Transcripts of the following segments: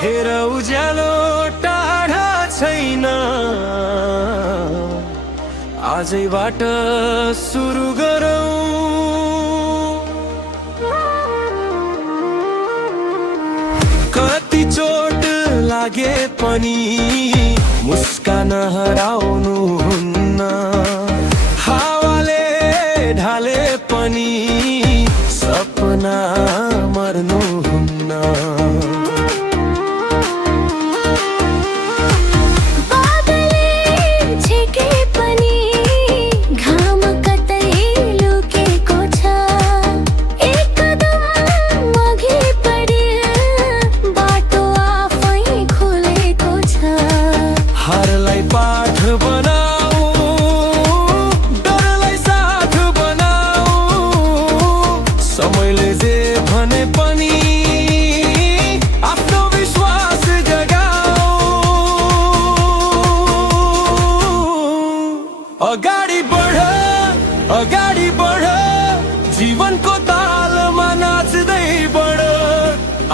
हेर उज्यालो टाढा छैन, आजैबाट सुरु गरौँ। कति चोट लागे पनि मुस्कान हराउनु हुन्न, हावाले ढाले पनि सपना मर्नु हुन्न। हारलाई पाठ बनाऊ, डरलाई साथ बनाऊ, समयले जे भने पनि आफ्नो विश्वास जगाऊ। अगाडि बढ, अगाडि बढ, जीवनको तालमा नाच्दै बढ।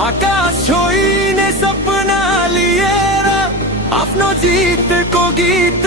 आकाश छोइने सपना लिएर आफ्नो जीतको गीत